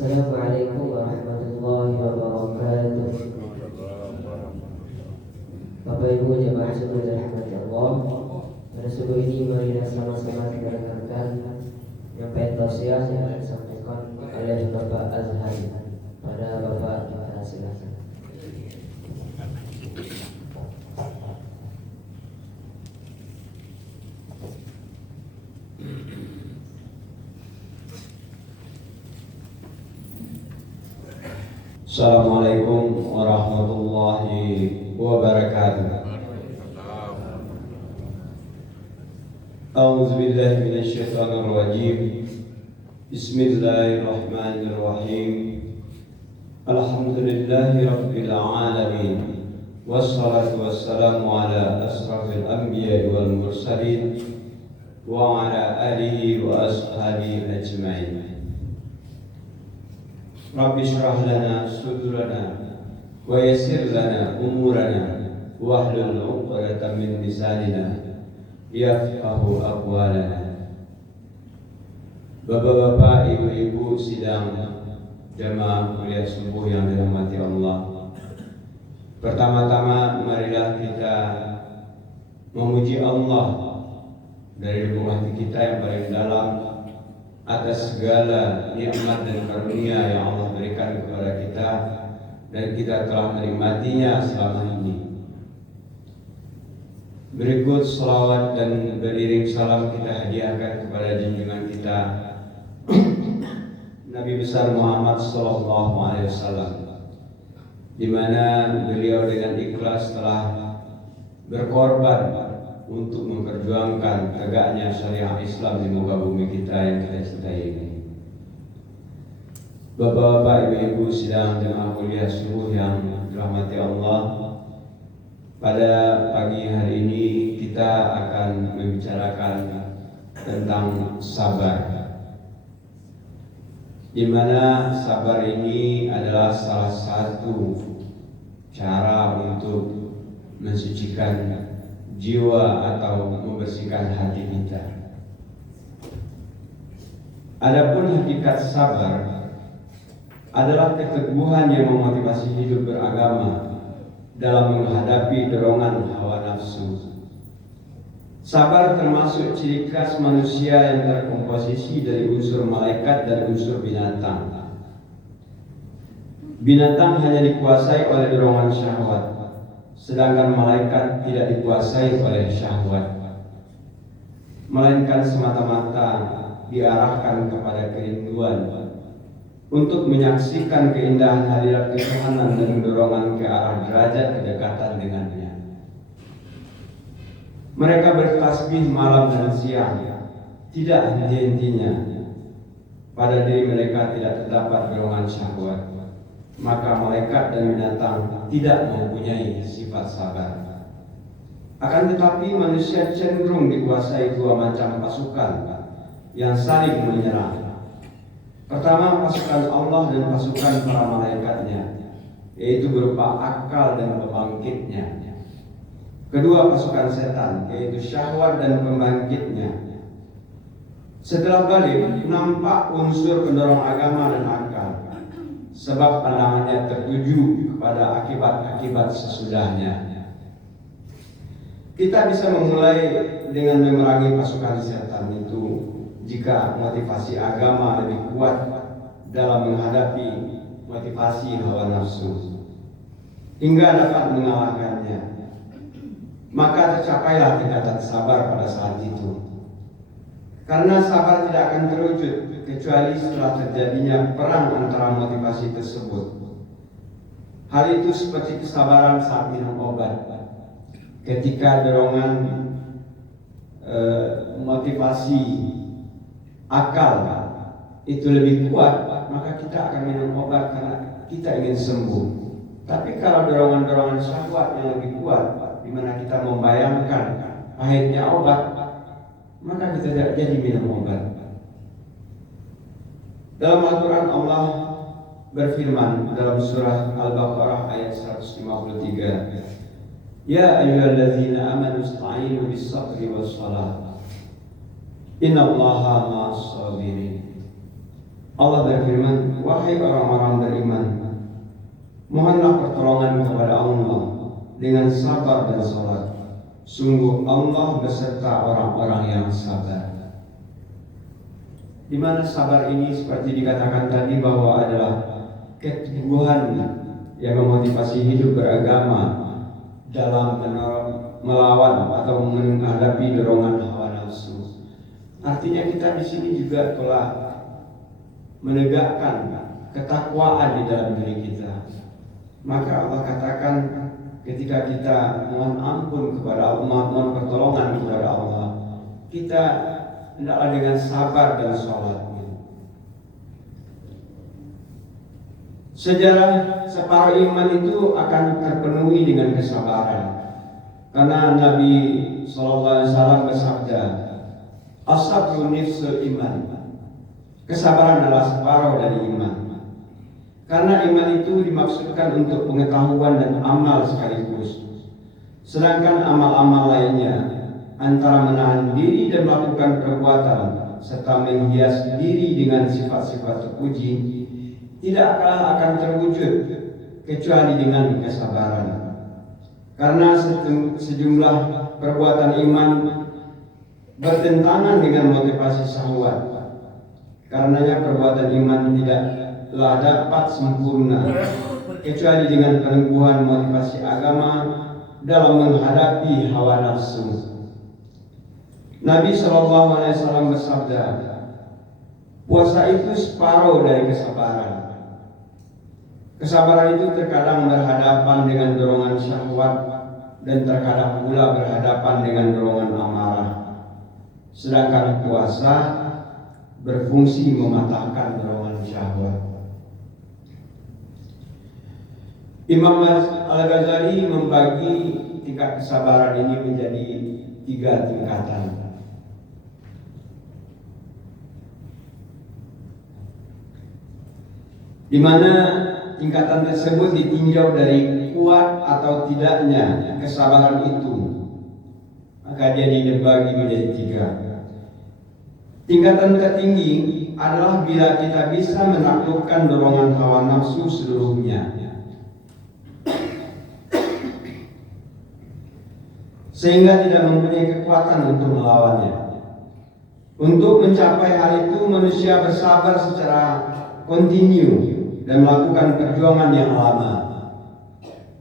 Assalamualaikum warahmatullahi wabarakatuh. Bapak Ibu jemaah sekalian dirahmati Allah. Pada subuh ini marilah sama-sama kita dengarkan penyampaian tausiah yang akan disampaikan oleh Bapak Azhar. Pada Bapak kita silakan. Assalamualaikum warahmatullahi wabarakatuh. A'udzu billahi minasy syaithanir rajim. Bismillahirrahmanirrahim. Alhamdulillahi rabbil alamin. Wassalatu wassalamu ala asrafil anbiya'i wal mursalin wa ala alihi wa ashabihi ajmain. Rabbi shrah lana sudurana wa yassir lana umurana wahlul 'uqdatam min lisanina yafqahu aqwalana. Bapak-bapak, ibu-ibu sidang jamaah kuliah subuh yang dirahmati Allah. Pertama-tama marilah kita memuji Allah dari lubuk hati kita yang paling dalam atas segala nikmat dan karunia yang Allah berikan kepada kita dan kita telah menikmatinya selama ini. Berikut salawat dan beriring salam kita hadiahkan kepada junjungan kita Nabi besar Muhammad sallallahu alaihi wasallam, di mana beliau dengan ikhlas telah berkorban untuk memperjuangkan tegaknya syariat Islam di muka bumi kita yang kita cintai ini. Bapak-bapak, ibu-ibu sidang jemaah kuliah subuh yang dirahmati Allah, pada pagi hari ini kita akan membicarakan tentang sabar, di mana sabar ini adalah salah satu cara untuk mensucikan jiwa atau membersihkan hati kita. Adapun hakikat sabar adalah keteguhan yang memotivasi hidup beragama dalam menghadapi dorongan hawa nafsu. Sabar termasuk ciri khas manusia yang terkomposisi dari unsur malaikat dan unsur binatang. Binatang hanya dikuasai oleh dorongan syahwat, sedangkan malaikat tidak dikuasai oleh syahwat, melainkan semata-mata diarahkan kepada kerinduan untuk menyaksikan keindahan hadirat ketuhanan dan dorongan ke arah derajat kedekatan dengannya. Mereka bertasbih malam dan siang, tidak henti-hentinya. Pada diri mereka tidak terdapat dorongan syahwat, maka malaikat dan binatang tidak mempunyai sifat sabar. Akan tetapi manusia cenderung dikuasai dua macam pasukan yang saling menyerang. Pertama, pasukan Allah dan pasukan para malaikatnya, yaitu berupa akal dan pembangkitnya. Kedua, pasukan setan, yaitu syahwat dan pembangkitnya. Setelah balik, nampak unsur pendorong agama dan akal, sebab pandangannya tertuju kepada akibat-akibat sesudahnya. Kita bisa memulai dengan memerangi pasukan setan itu jika motivasi agama lebih kuat dalam menghadapi motivasi hawa nafsu hingga dapat mengalahkannya. Maka tercapailah tingkatan sabar pada saat itu. Karena sabar tidak akan terwujud kecuali setelah terjadinya perang antara motivasi tersebut. Hal itu seperti kesabaran saat minum obat. Ketika dorongan motivasi akal itu lebih kuat, maka kita akan minum obat karena kita ingin sembuh. Tapi kalau dorongan-dorongan syahwat yang lebih kuat, di mana kita membayangkan pahitnya obat, maka kita tidak jadi minum obat. Dalam Al-Quran Allah berfirman dalam surah Al-Baqarah ayat 153, Ya ayyuhallazina amanu ista'inu bis-sabri was-salah, innallaha ma'as-sabirin. Allah berfirman, wahai orang-orang beriman, mohonlah pertolongan kepada Allah dengan sabar dan salat. Sungguh Allah beserta orang-orang yang sabar. Di mana sabar ini seperti dikatakan tadi bahwa adalah keteguhan yang memotivasi hidup beragama dalam melawan atau menghadapi dorongan hawa nafsu. Artinya kita di sini juga telah menegakkan ketakwaan di dalam diri kita. Maka Allah katakan ketika kita mohon ampun kepada Allah, mohon pertolongan kepada Allah, kita hendaklah dengan sabar dan sholat. Sejarah separuh iman itu akan terpenuhi dengan kesabaran. Karena Nabi SAW bersabda, as-sabru nifsul iman. Kesabaran adalah separuh dari iman. Karena iman itu dimaksudkan untuk pengetahuan dan amal sekaligus. Sedangkan amal-amal lainnya antara menahan diri dan melakukan perbuatan serta menghias diri dengan sifat-sifat terpuji tidaklah akan terwujud kecuali dengan kesabaran. Karena sejumlah perbuatan iman bertentangan dengan motivasi syahwat. Karenanya perbuatan iman tidaklah dapat sempurna kecuali dengan peneguhan motivasi agama dalam menghadapi hawa nafsu. Nabi SAW bersabda, puasa itu separuh dari kesabaran. Kesabaran itu terkadang berhadapan dengan dorongan syahwat dan terkadang pula berhadapan dengan dorongan amarah. Sedangkan puasa berfungsi mematahkan dorongan syahwat. Imam Al-Ghazali membagi tingkat kesabaran ini menjadi 3 tingkatan. Di mana tingkatan tersebut ditinjau dari kuat atau tidaknya kesabaran itu. Maka dia dibagi menjadi 3. Tingkatan tertinggi adalah bila kita bisa menaklukkan dorongan hawa nafsu seluruhnya, sehingga tidak mempunyai kekuatan untuk melawannya. Untuk mencapai hal itu manusia bersabar secara kontinu dan melakukan perjuangan yang lama.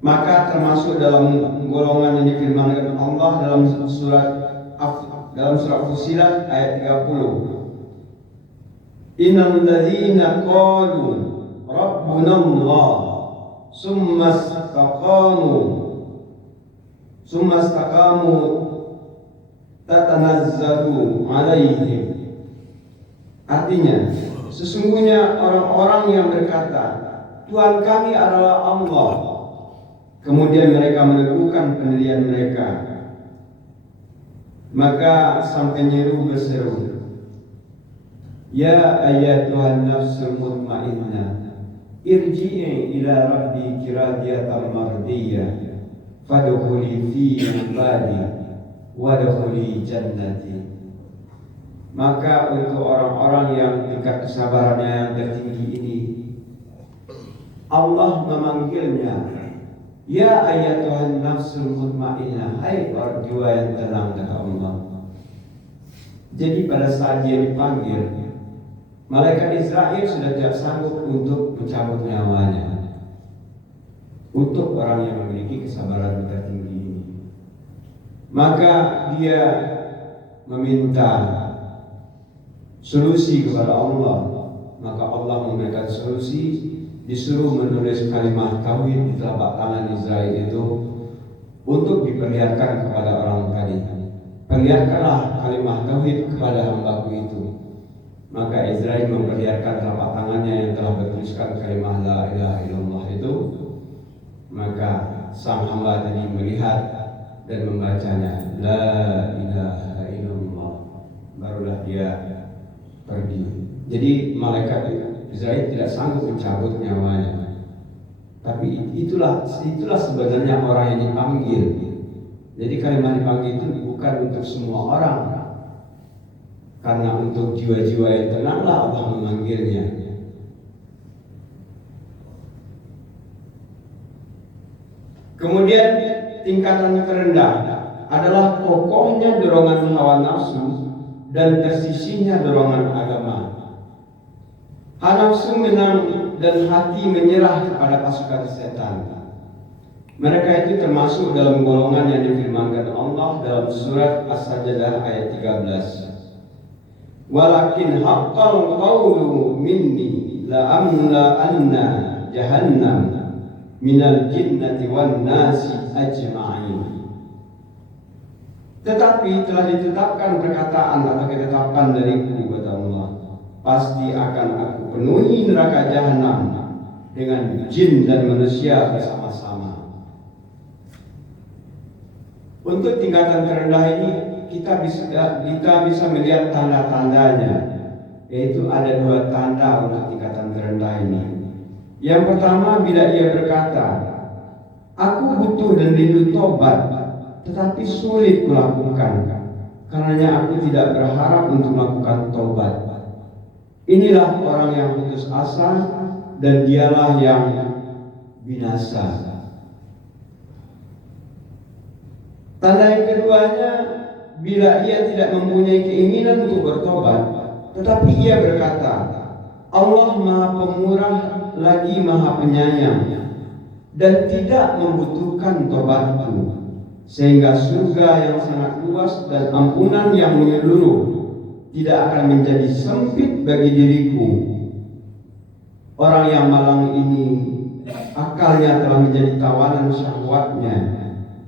Maka termasuk dalam golongan yang difirmankan Allah dalam surat Fussilat ayat 30. Innal ladzina qalu rabbunallah summa istaqamu tatanazzalu alaihim. Artinya, sesungguhnya orang-orang yang berkata, Tuhan kami adalah Allah, kemudian mereka meneguhkan pendirian mereka, maka sang penyeru berseru, ya ayyatuhan nafsul mutmainnah, irji'i ila rabbiki radiyatan mardiyah, fadkhuli fi ibadi wadkhuli jannati. Maka untuk orang-orang yang tingkat kesabarannya yang tertinggi ini, Allah memanggilnya, ya ayyatuhan nafsul mutmainnah, hai jiwa yang tenang, kata Allah. Jadi pada saat dia dipanggil, malaikat Israel sudah tidak sanggup untuk mencabut nyawanya. Untuk orang yang memiliki kesabaran tertinggi ini, maka dia meminta solusi kepada Allah. Maka Allah memberikan solusi, disuruh menulis kalimat tauhid di telapak tangan Israel itu untuk diperlihatkan kepada orang tadi. Perlihatkanlah kalimat tauhid kepada hambaku itu. Maka Israel memperlihatkan telapak tangannya yang telah bertuliskan kalimat la ilaha illallah itu. Maka sang hamba tadi melihat dan membacanya, la ilaha illallah. Barulah dia pergi. Jadi malaikat Israel tidak sanggup mencabut nyawanya. Tapi itulah sebenarnya orang yang dipanggil. Jadi kalimat dipanggil itu bukan untuk semua orang. karena untuk jiwa-jiwa yang tenanglah Allah memanggilnya. Kemudian tingkatan terendah adalah kokohnya dorongan hawa nafsu dan tersisihnya dorongan agama. Hawa nafsu menang dan hati menyerah kepada pasukan setan. Mereka itu termasuk dalam golongan yang difirmankan Allah dalam surat As-Sajdah ayat 13. Walakin haqqal qawlu minni la amla anna jahannam minal jinnati wan nasi ajma'in. Tetapi telah ditetapkan perkataan atau ketetapan dariku, kata Allah, pasti akan aku penuhi neraka jahanam dengan jin dan manusia bersama-sama. Untuk tingkatan terendah ini kita bisa melihat tanda-tandanya, yaitu ada 2 tanda untuk tingkatan terendah ini. Yang pertama, bila ia berkata, aku butuh dan rindu tobat, tetapi sulit kulakukan, karenanya aku tidak berharap untuk melakukan tobat. Inilah orang yang putus asa dan dialah yang binasa. Tanda yang keduanya, bila ia tidak mempunyai keinginan untuk bertobat, tetapi ia berkata, Allah Maha Pemurah lagi Maha Penyayang dan tidak membutuhkan tobatku, sehingga surga yang sangat luas dan ampunan yang menyeluruh tidak akan menjadi sempit bagi diriku. Orang yang malang ini akalnya telah menjadi tawanan syahwatnya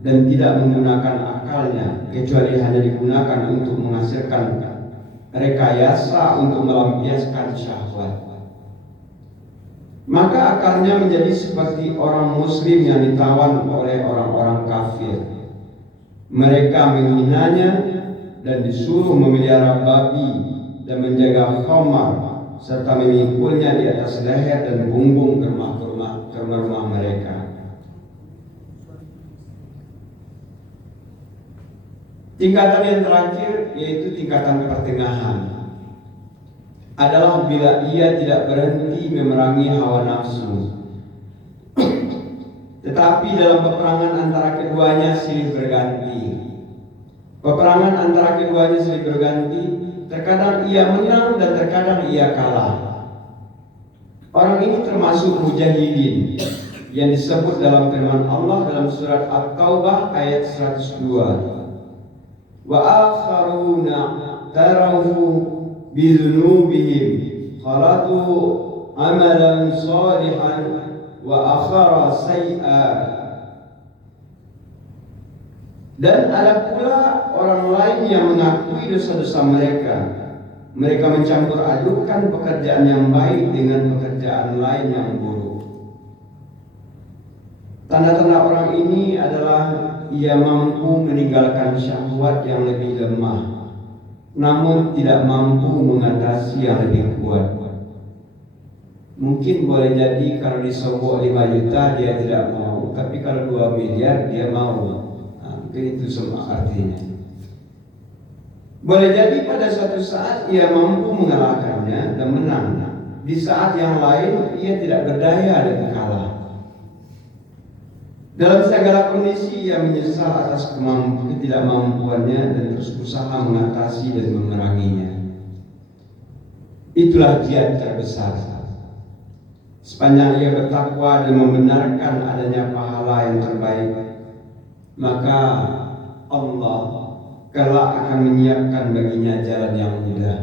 dan tidak menggunakan akalnya kecuali hanya digunakan untuk menghasilkan rekayasa untuk melampiaskan syahwat. Maka akalnya menjadi seperti orang muslim yang ditawan oleh orang-orang kafir. Mereka menghinanya dan disuruh memelihara babi dan menjaga khamar serta memikulnya di atas leher dan punggung ke rumah mereka. Tingkatan yang terakhir, yaitu tingkatan pertengahan, adalah bila ia tidak berhenti memerangi hawa nafsu, tetapi dalam peperangan antara keduanya silih berganti. Peperangan antara keduanya silih berganti, terkadang ia menang dan terkadang ia kalah. Orang ini termasuk mujahidin yang disebut dalam firman Allah dalam surat At-Taubah ayat 102. Wa akharuna tarahu bizunubihim khalatu amalan salihan wa akhara say'a. Dan ada pula orang lain yang mengakui dosa-dosa mereka. Mereka mencampur adukan pekerjaan yang baik dengan pekerjaan lain yang buruk. Tanda-tanda orang ini adalah ia mampu meninggalkan syahwat yang lebih lemah, namun tidak mampu mengatasi yang lebih kuat. Mungkin boleh jadi kalau disogok 5 juta dia tidak mau, tapi kalau 2 miliar dia mau. Itu semua artinya. Boleh jadi pada suatu saat ia mampu mengalahkannya dan menang. Di saat yang lain ia tidak berdaya dan kalah. Dalam segala kondisi ia menyesal atas ketidakmampuannya dan terus berusaha mengatasi dan memeranginya. Itulah jihad terbesar. Sepanjang ia bertakwa dan membenarkan adanya pahala yang terbaik, maka Allah kelak akan menyiapkan baginya jalan yang mudah.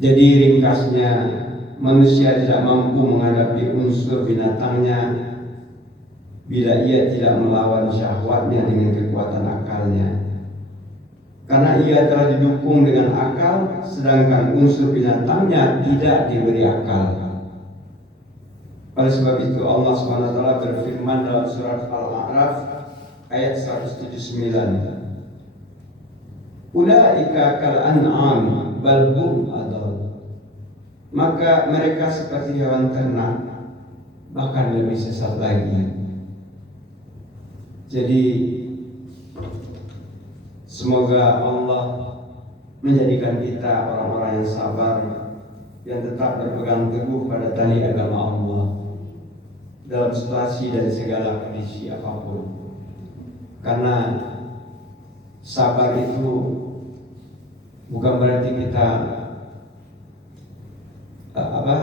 Jadi ringkasnya, manusia tidak mampu menghadapi unsur binatangnya bila ia tidak melawan syahwatnya dengan kekuatan akalnya. Karena ia telah didukung dengan akal, sedangkan unsur binatangnya tidak diberi akal. Oleh sebab itu Allah SWT berfirman dalam surat Al-A'raf ayat 179, Ulaika kal an'am bal hum adall. Maka mereka seperti hewan ternak, bahkan lebih sesat lagi. Jadi semoga Allah menjadikan kita orang-orang yang sabar, yang tetap berpegang teguh pada tali agama Allah dalam situasi dan segala kondisi apapun. Karena sabar itu bukan berarti kita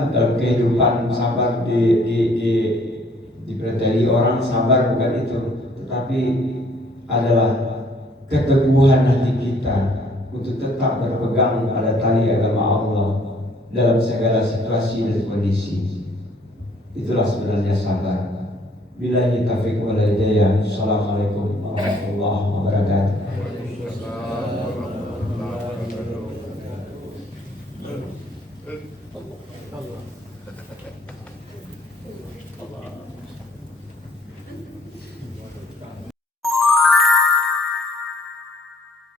dalam kehidupan sabar dipreteli orang sabar, bukan itu, tetapi adalah keteguhan hati kita untuk tetap berpegang pada tali agama Allah dalam segala situasi dan kondisi. Itulah sebenarnya sabar. Billahi taufiq wal hidayah. Assalamualaikum warahmatullahi wabarakatuh.